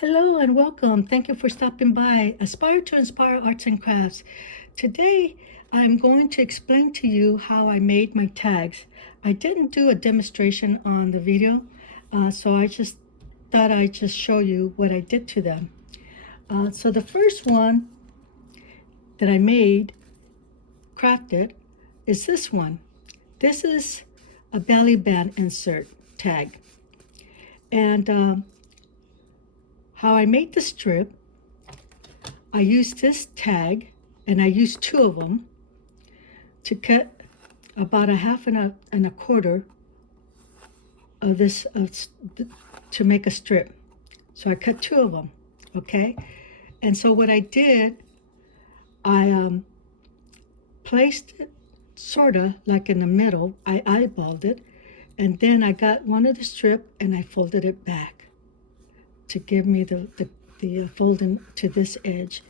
Hello and welcome. Thank you for stopping by. Aspire to Inspire Arts and Crafts. Today, I'm going to explain to you how I made my tags. I didn't do a demonstration on the video, so I just thought I'd just show you what I did to them. So the first one that I made, crafted, is this one. This is a belly band insert tag. And how I made the strip, I used this tag, and I used two of them to cut about a half and a quarter of this to make a strip. So I cut two of them, okay? And so what I did, I placed it sort of like in the middle. I eyeballed it, and then I got one of the strip and I folded it back to give me the folding to this edge.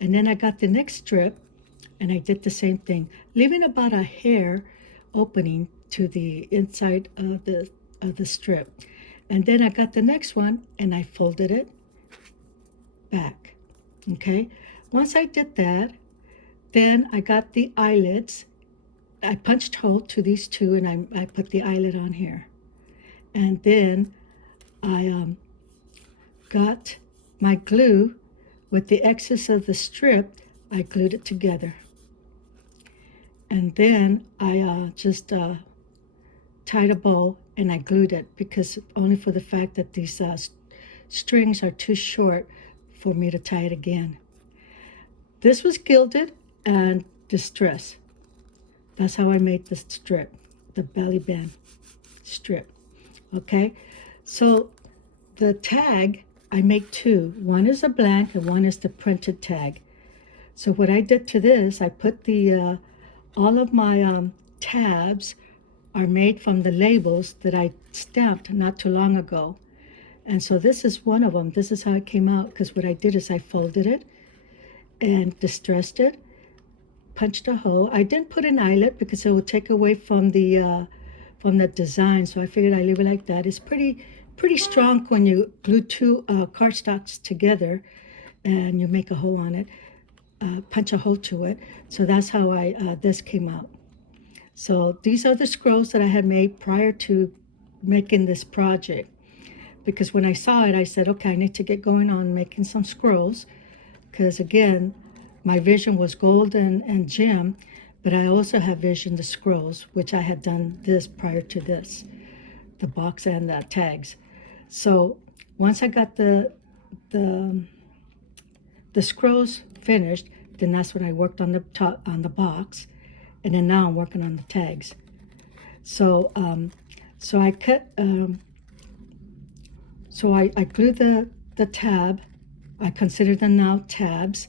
And then I got the next strip and I did the same thing, leaving about a hair opening to the inside of the strip. And then I got the next one and I folded it back. Okay, once I did that, then I got the eyelets. I punched hole to these two and I put the eyelet on here. And then I got my glue with the excess of the strip. I glued it together. And then I just tied a bow and I glued it, because only for the fact that these strings are too short for me to tie it again. This was gilded and distressed. That's how I made the strip, the belly band strip. Okay, so the tag, I make two. One is a blank and one is the printed tag. So what I did to this, I put the all of my tabs are made from the labels that I stamped not too long ago. And so this is one of them. This is how it came out, because what I did is I folded it and distressed it, punched a hole. I didn't put an eyelet because it would take away from the design, so I figured I'd leave it like that. It's pretty strong when you glue two cardstocks together and you make a hole on it, punch a hole to it. So that's how this came out. So these are the scrolls that I had made prior to making this project, because when I saw it, I said, okay, I need to get going on making some scrolls, because again, my vision was gold and gem, but I also have visioned the scrolls, which I had done this prior to this, the box and the tags. So once I got the scrolls finished, then that's when I worked on the top, on the box, and then now I'm working on the tags. So so I cut so I glued the tab. I consider them now tabs.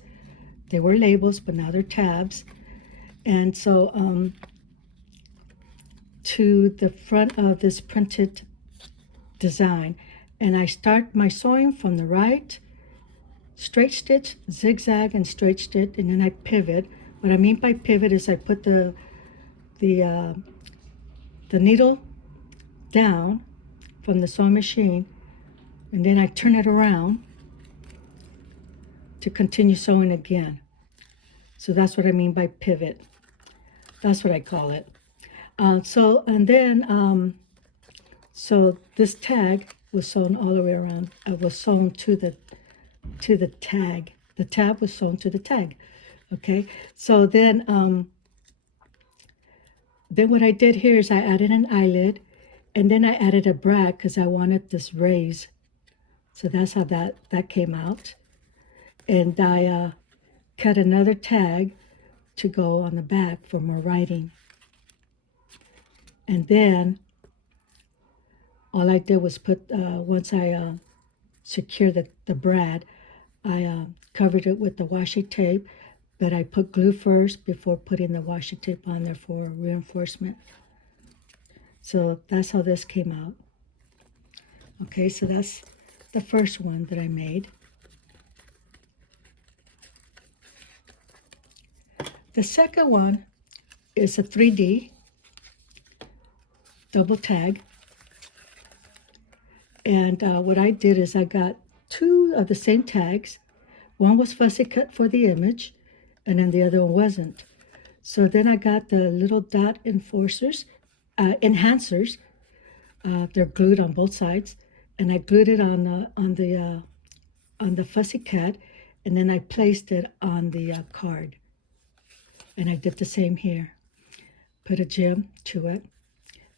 They were labels, but now they're tabs. And so to the front of this printed design, and I start my sewing from the right, straight stitch, zigzag, and straight stitch, and then I pivot. What I mean by pivot is I put the needle down from the sewing machine, and then I turn it around to continue sewing again. So that's what I mean by pivot. That's what I call it. So this tag was sewn all the way around. It was sewn to the tag. The tab was sewn to the tag. Okay. So then what I did here is I added an eyelid, and then I added a brad because I wanted this raise. So that's how that came out. And I cut another tag to go on the back for more writing. And then all I did was put, once I secured the brad, I covered it with the washi tape, but I put glue first before putting the washi tape on there for reinforcement. So that's how this came out. Okay, so that's the first one that I made. The second one is a 3D double tag. And what I did is I got two of the same tags. One was fussy cut for the image, and then the other one wasn't. So then I got the little dot enhancers. They're glued on both sides, and I glued it on the fussy cat, and then I placed it on the card. And I did the same here. Put a gem to it.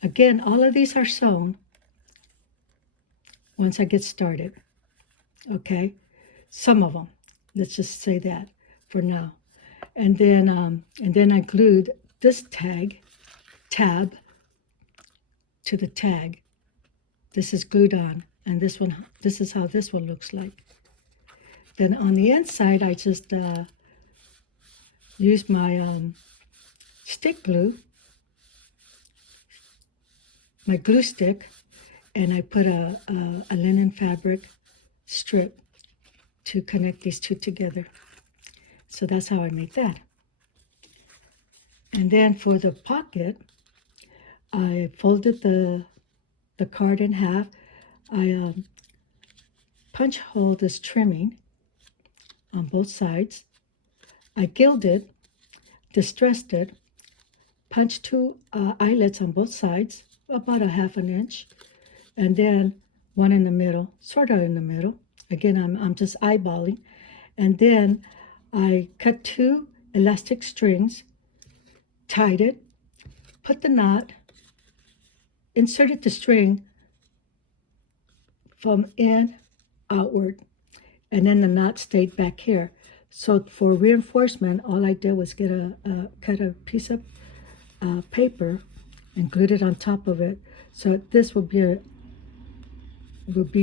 Again, all of these are sewn once I get started. Okay, some of them. Let's just say that for now. And then I glued this tab to the tag. This is glued on, and this is how this one looks like. Then on the inside, I just used my stick glue, my glue stick, and I put a linen fabric strip to connect these two together. So that's how I made that. And then for the pocket, I folded the card in half. I punch hole this trimming on both sides. I gilded, distressed it, punched two eyelets on both sides, about a ½ inch, and then one in the middle, sort of in the middle. Again, I'm just eyeballing. And then I cut two elastic strings, tied it, put the knot, inserted the string from in outward, and then the knot stayed back here. So for reinforcement, all I did was cut a piece of paper and glued it on top of it. So this would be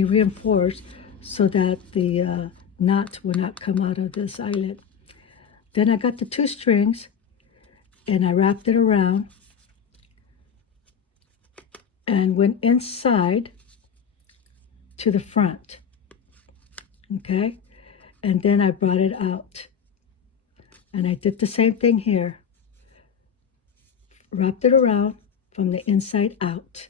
reinforced so that the knot will not come out of this eyelet. Then I got the two strings and I wrapped it around and went inside to the front. Okay, and then I brought it out, and I did the same thing here. Wrapped it around from the inside out.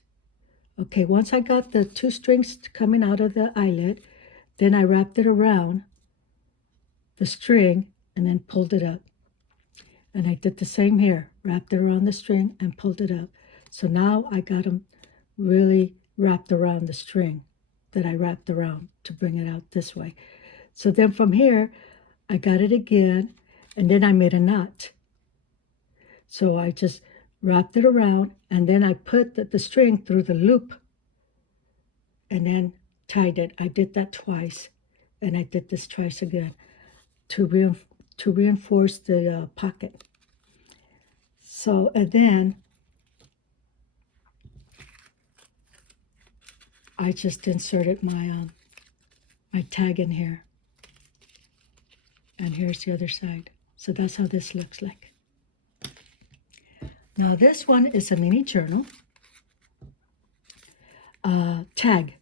Okay, once I got the two strings coming out of the eyelet, then I wrapped it around the string and then pulled it up. And I did the same here, wrapped it around the string and pulled it up. So now I got them really wrapped around the string that I wrapped around to bring it out this way. So then from here, I got it again, and then I made a knot. So I just wrapped it around, and then I put the string through the loop, and then tied it. I did that twice, and I did this twice again to reinforce the pocket. So, and then I just inserted my tag in here. And here's the other side. So that's how this looks like. Now this one is a mini journal tag.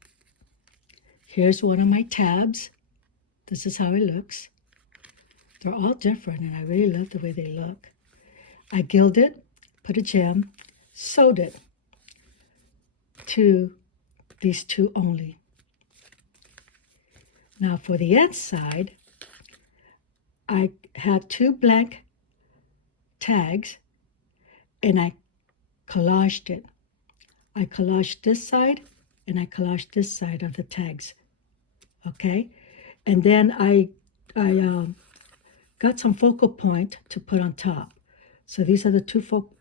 Here's one of my tabs. This is how it looks. They're all different, and I really love the way they look. I gilded, put a gem, sewed it to these two only. Now for the inside, I had two blank tags, and I collaged it. I collaged this side, and I collaged this side of the tags. Okay, and then I got some focal point to put on top. So these are the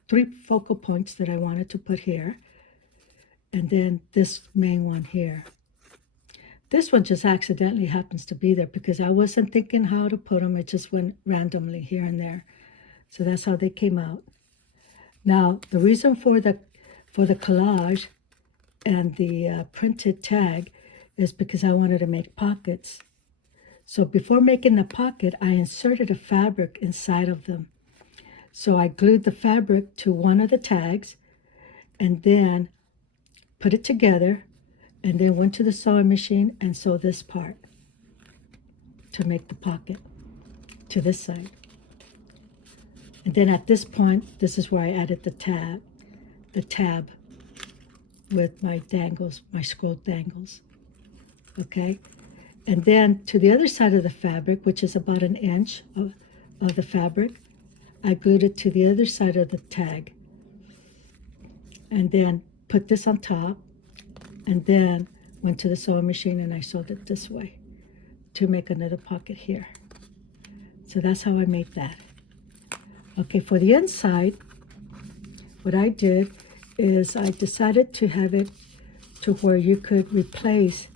three focal points that I wanted to put here, and then this main one here. This one just accidentally happens to be there because I wasn't thinking how to put them. It just went randomly here and there. So that's how they came out. Now, the reason for the collage and the printed tag is because I wanted to make pockets. So before making the pocket, I inserted a fabric inside of them. So I glued the fabric to one of the tags and then put it together, and then went to the sewing machine and sewed this part to make the pocket to this side. And then at this point, this is where I added the tab with my dangles, my scroll dangles. Okay? And then to the other side of the fabric, which is about an inch of the fabric, I glued it to the other side of the tag. And then put this on top, and then went to the sewing machine and I sewed it this way to make another pocket here. So that's how I made that. Okay, for the inside, what I did is I decided to have it to where you could replace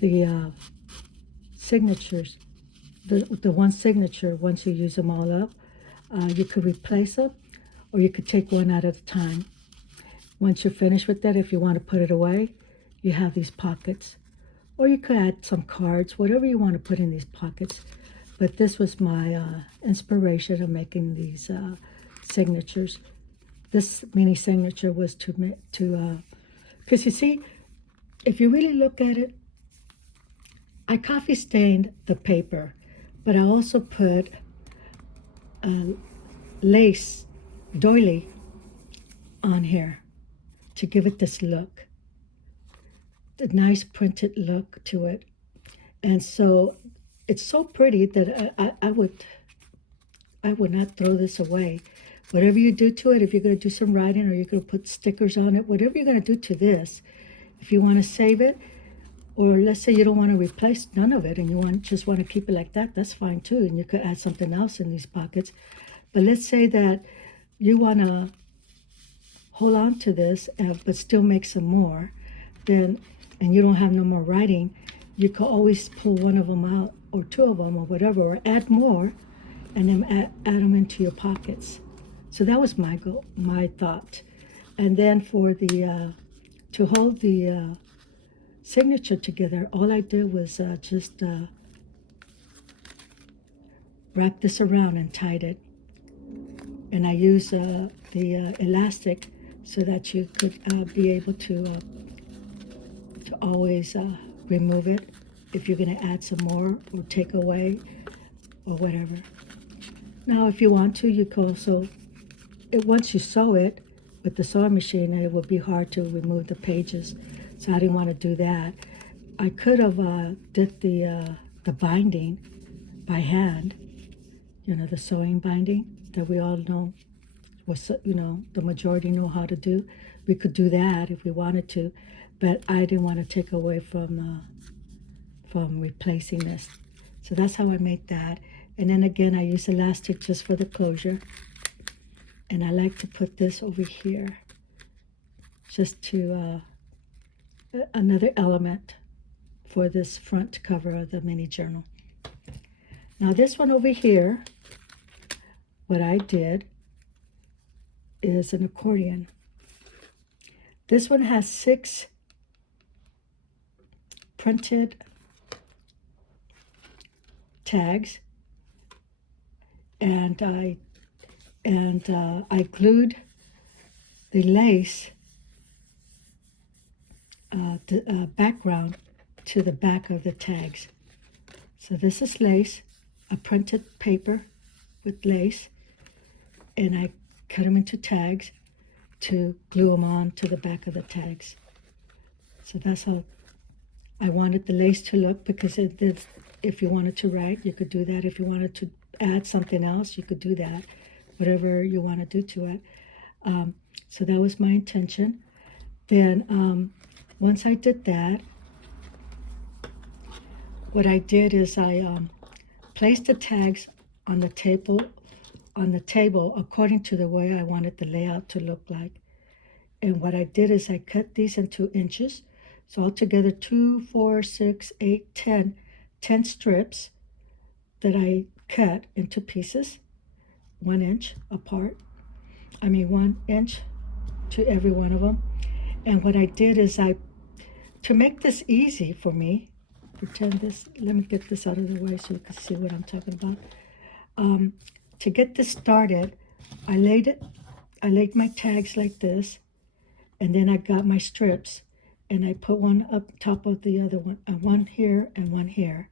the signatures, the one signature. Once you use them all up, you could replace them, or you could take one at a time. Once you're finished with that, if you want to put it away, you have these pockets. Or you could add some cards, whatever you want to put in these pockets. But this was my inspiration of making these signatures. This mini signature was because you see, if you really look at it, I coffee stained the paper, but I also put lace doily on here to give it this look, the nice printed look to it. And so it's so pretty that I would not throw this away. Whatever you do to it, if you're going to do some writing or you're going to put stickers on it, whatever you're going to do to this, if you want to save it, or let's say you don't want to replace none of it and you just want to keep it like that, that's fine too. And you could add something else in these pockets. But let's say that you want to hold on to this, but still make some more, then, and you don't have no more writing, you could always pull one of them out, or two of them, or whatever, or add more, and then add them into your pockets. So that was my goal, my thought. And then for the to hold the signature together, all I did was just wrap this around and tied it. And I used the elastic so that you could be able to always remove it if you're going to add some more or take away or whatever. Now, if you want to, you can also, once you sew it with the sewing machine, it would be hard to remove the pages. So I didn't want to do that. I could have did the binding by hand, the sewing binding that we all know, the majority know how to do. We could do that if we wanted to, but I didn't want to take away from replacing this. So that's how I made that. And then again, I use elastic just for the closure. And I like to put this over here just to another element for this front cover of the mini journal. Now this one over here, what I did is an accordion. This one has 6 printed tags, and I glued the lace the background to the back of the tags. So this is lace, a printed paper with lace, and I cut them into tags to glue them on to the back of the tags. So that's how I wanted the lace to look, because if you wanted to write, you could do that. If you wanted to add something else, you could do that, whatever you want to do to it. So that was my intention. Then once I did that, what I did is I placed the tags on the table according to the way I wanted the layout to look like. And what I did is I cut these into inches. So altogether 2, 4, 6, 8, 10 strips that I cut into pieces, 1 inch apart. 1 inch to every one of them. And what I did is to make this easy for me, let me get this out of the way so you can see what I'm talking about. To get this started, I laid my tags like this, and then I got my strips, and I put one up top of the other one, one here and one here.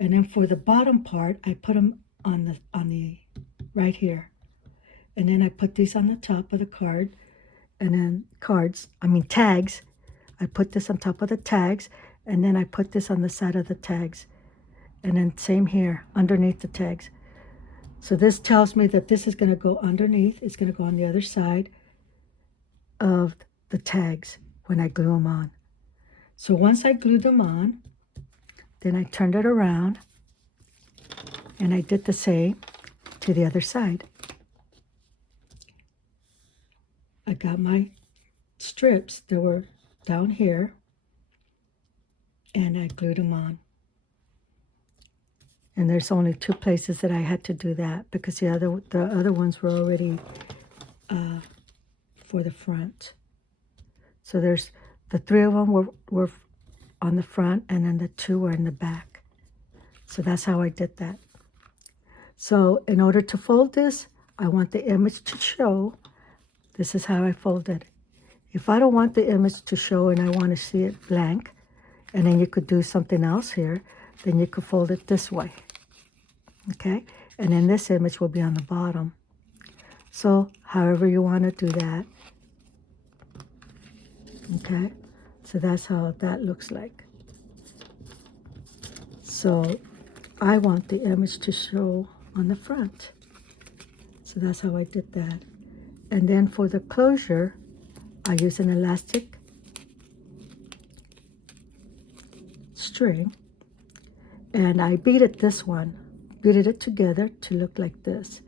And then for the bottom part, I put them on the right here. And then I put these on the top of the card, and then tags. I put this on top of the tags, and then I put this on the side of the tags, and then same here underneath the tags. So this tells me that this is going to go underneath. It's going to go on the other side of the tags when I glue them on. So once I glued them on, then I turned it around and I did the same to the other side. I got my strips that were down here and I glued them on. And there's only 2 places that I had to do that because the other ones were already for the front. So there's the 3 of them were on the front, and then the 2 were in the back. So that's how I did that. So in order to fold this, I want the image to show. This is how I fold it. If I don't want the image to show and I want to see it blank, and then you could do something else here, then you could fold it this way. Okay? And then this image will be on the bottom. So however you want to do that. Okay? So that's how that looks like. So I want the image to show on the front. So that's how I did that. And then for the closure, I use an elastic string, and I beaded this one, beaded it together to look like this.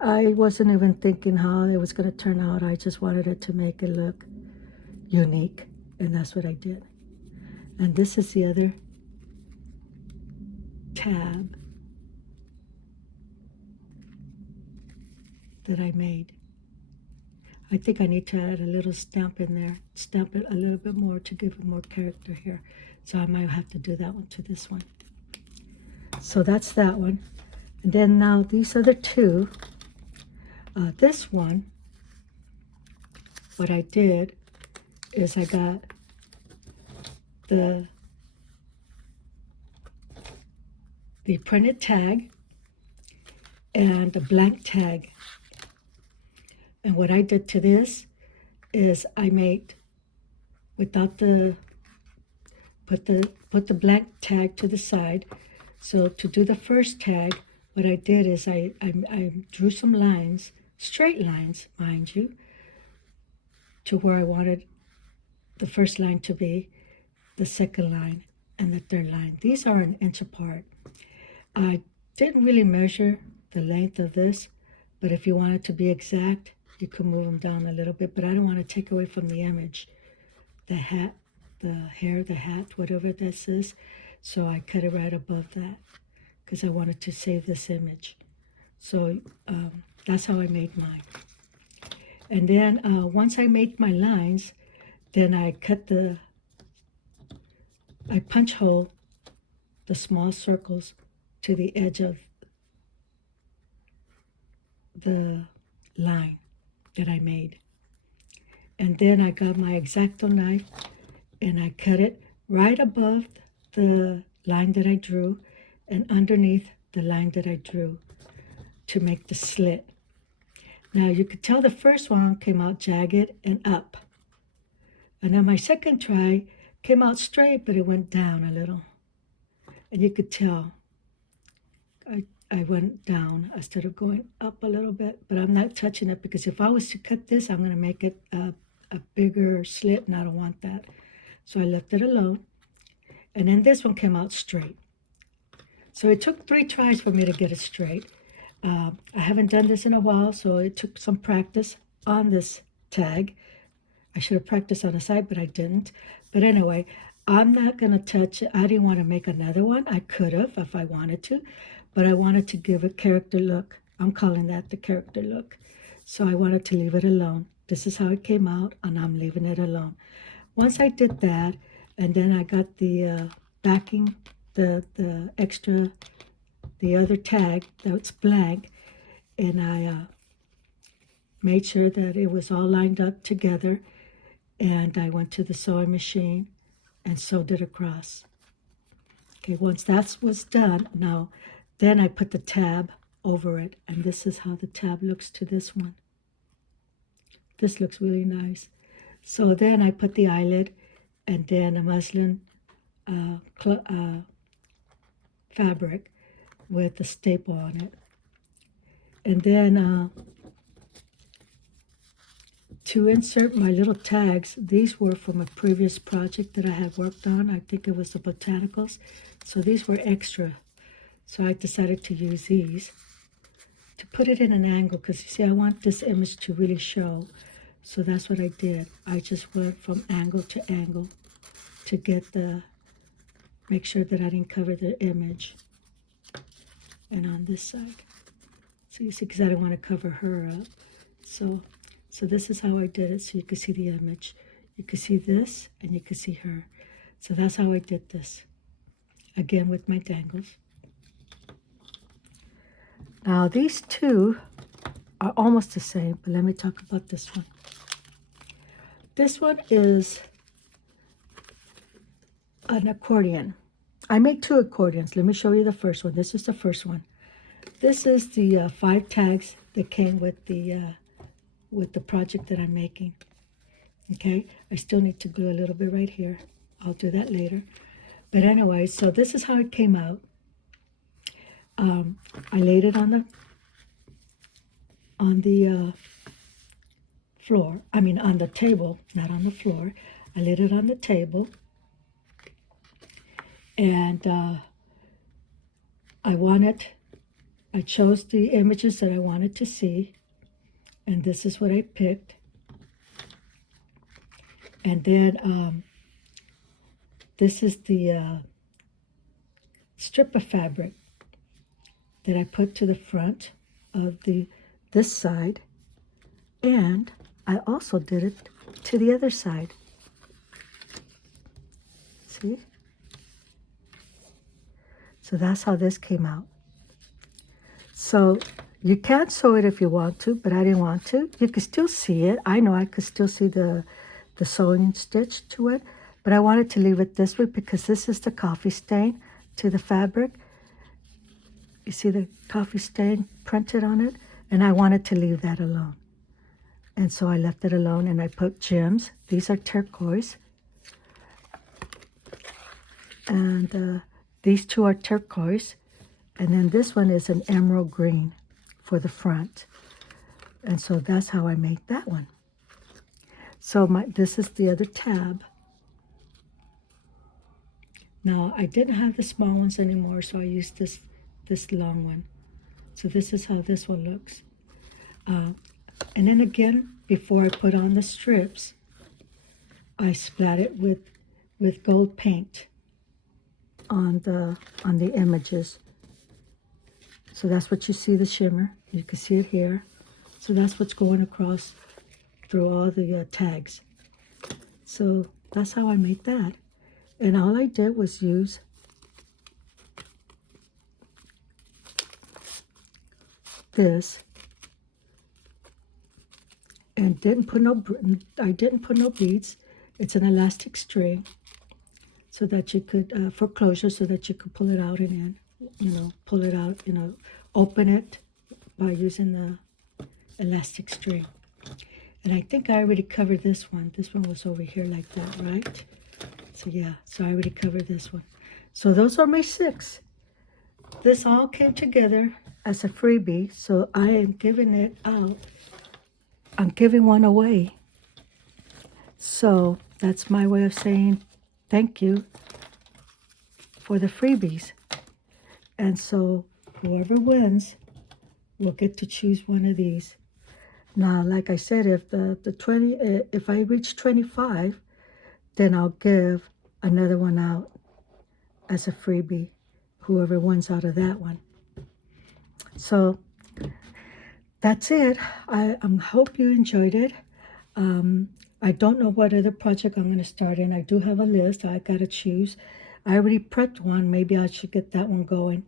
I wasn't even thinking how it was going to turn out. I just wanted it to make it look unique, and that's what I did. And this is the other tab that I made. I think I need to add a little stamp in there, stamp it a little bit more to give it more character here. So I might have to do that one to this one. So that's that one. And then now these other 2, this one, what I did is I got the printed tag and the blank tag. And what I did to this is I made, without the, put the blank tag to the side. So to do the first tag, what I did is I drew some lines, straight lines, mind you, to where I wanted the first line to be, the second line, and the third line. These are an inch apart. I didn't really measure the length of this, but if you want it to be exact, you can move them down a little bit, but I don't want to take away from the image, the hat, the hair, the hat, whatever this is. So I cut it right above that because I wanted to save this image. So that's how I made mine. And then once I made my lines, then I punch hole the small circles to the edge of the line that I made. And then I got my X-Acto knife and I cut it right above the line that I drew and underneath the line that I drew to make the slit. Now you could tell the first one came out jagged and up. And then my second try came out straight, but it went down a little. And you could tell I went down instead of going up a little bit, but I'm not touching it because if I was to cut this, I'm going to make it a bigger slit, and I don't want that. So I left it alone. And then this one came out straight. So it took 3 tries for me to get it straight. I haven't done this in a while, so it took some practice on this tag. I should have practiced on the side, but I didn't. But anyway, I'm not going to touch it. I didn't want to make another one. I could have if I wanted to, but I wanted to give a character look. I'm calling that the character look. So I wanted to leave it alone. This is how it came out, and I'm leaving it alone. Once I did that, and then I got the backing, the extra, the other tag that's blank, and I made sure that it was all lined up together, and I went to the sewing machine and sewed it across. Okay, once that was done, now, then I put the tab over it, and this is how the tab looks to this one. This looks really nice. So then I put the eyelid and then a muslin fabric with the staple on it. And then to insert my little tags, these were from a previous project that I had worked on. I think it was the botanicals. So these were extra. So I decided to use these to put it in an angle because you see I want this image to really show. So that's what I did. I just went from angle to angle to make sure that I didn't cover the image. And on this side. So you see, because I don't want to cover her up. So this is how I did it, so you can see the image. You can see this, and you can see her. So that's how I did this. Again, with my dangles. Now, these two are almost the same, but let me talk about this one. This one is an accordion. I made two accordions. Let me show you the first one. This is the first one. This is the 5 tags that came with the project that I'm making. Okay, I still need to glue a little bit right here. I'll do that later. But anyway, so this is how it came out. I laid it on the floor. I mean, on the table, not on the floor. I laid it on the table, and I chose the images that I wanted to see, and this is what I picked. And then this is the strip of fabric that I put to the front of this side, and I also did it to the other side. See? So that's how this came out. So you can sew it if you want to, but I didn't want to. You can still see it. I know I could still see the sewing stitch to it, but I wanted to leave it this way because this is the coffee stain to the fabric. You see the coffee stain printed on it? And I wanted to leave that alone. And so I left it alone, and I put gems. These are turquoise. And these two are turquoise. And then this one is an emerald green for the front. And so that's how I made that one. So this is the other tab. Now, I didn't have the small ones anymore, so I used this long one. So this is how this one looks. And then again, before I put on the strips, I splat it with gold paint on the images. So that's what you see, the shimmer. You can see it here. So that's what's going across through all the tags. So that's how I made that. And all I did was use this and I didn't put no beads. It's an elastic string so that you could, for closure, so that you could pull it out and in, pull it out, open it by using the elastic string. And I think I already covered this one. This one was over here like that, right? So yeah, so I already covered this one. So those are my 6. This all came together as a freebie, so I am giving it out. I'm giving one away. So that's my way of saying thank you for the freebies. And so whoever wins will get to choose one of these. Now, like I said, if I reach 25, then I'll give another one out as a freebie, whoever wins out of that one. So that's it. I hope you enjoyed it. I don't know what other project I'm going to start in. I do have a list. I got to choose. I already prepped one. Maybe I should get that one going.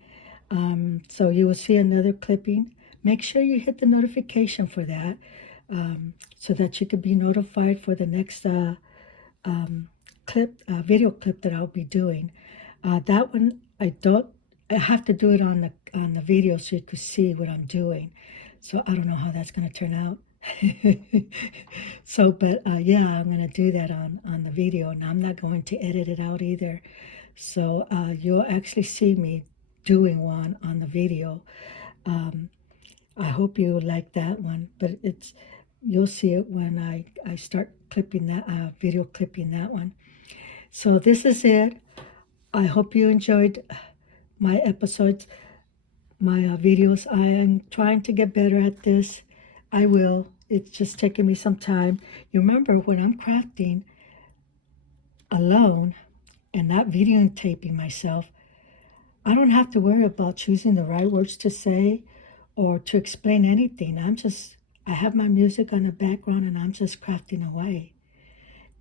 So you will see another clipping. Make sure you hit the notification for that so that you can be notified for the next video clip that I'll be doing. That one, I have to do it on the video so you can see what I'm doing. So I don't know how that's going to turn out. So, but yeah, I'm going to do that on the video, and I'm not going to edit it out either. So you'll actually see me doing one on the video. Um, I hope you like that one, but you'll see it when I start clipping that video clipping that one. So this is it. I hope you enjoyed my episodes, my videos. I am trying to get better at this. I will. It's just taking me some time. You remember when I'm crafting alone and not videotaping myself, I don't have to worry about choosing the right words to say or to explain anything. I have my music on the background and I'm just crafting away.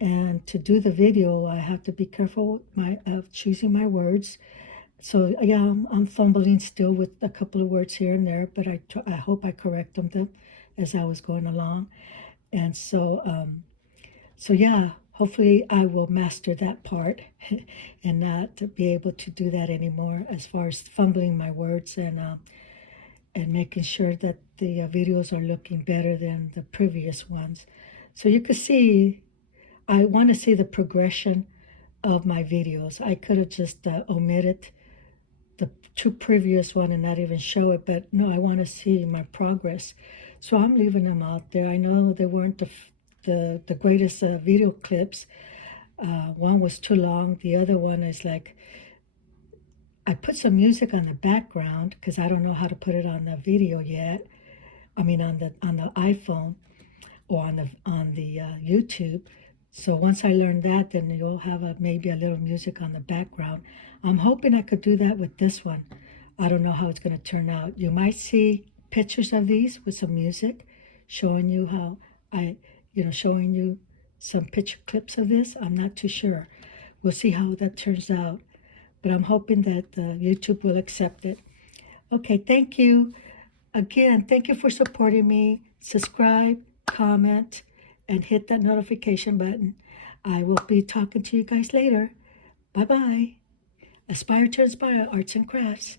And to do the video, I have to be careful of choosing my words. So yeah, I'm fumbling still with a couple of words here and there, but I hope I correct them as I was going along. And so yeah, hopefully I will master that part and not be able to do that anymore as far as fumbling my words and making sure that the videos are looking better than the previous ones. So you can see, I want to see the progression of my videos. I could have just omitted the two previous one and not even show it, but no, I want to see my progress. So I'm leaving them out there. I know they weren't the greatest video clips. One was too long. The other one is like, I put some music on the background because I don't know how to put it on the video yet. I mean on the iPhone or on the YouTube. So once I learn that, then you'll have maybe a little music on the background. I'm hoping I could do that with this one. I don't know how it's going to turn out. You might see pictures of these with some music, showing you how showing you some picture clips of this. I'm not too sure. We'll see how that turns out. But I'm hoping that YouTube will accept it. Okay, thank you. Again, thank you for supporting me. Subscribe, comment, and hit that notification button. I will be talking to you guys later. Bye bye. Aspire to inspire arts and crafts.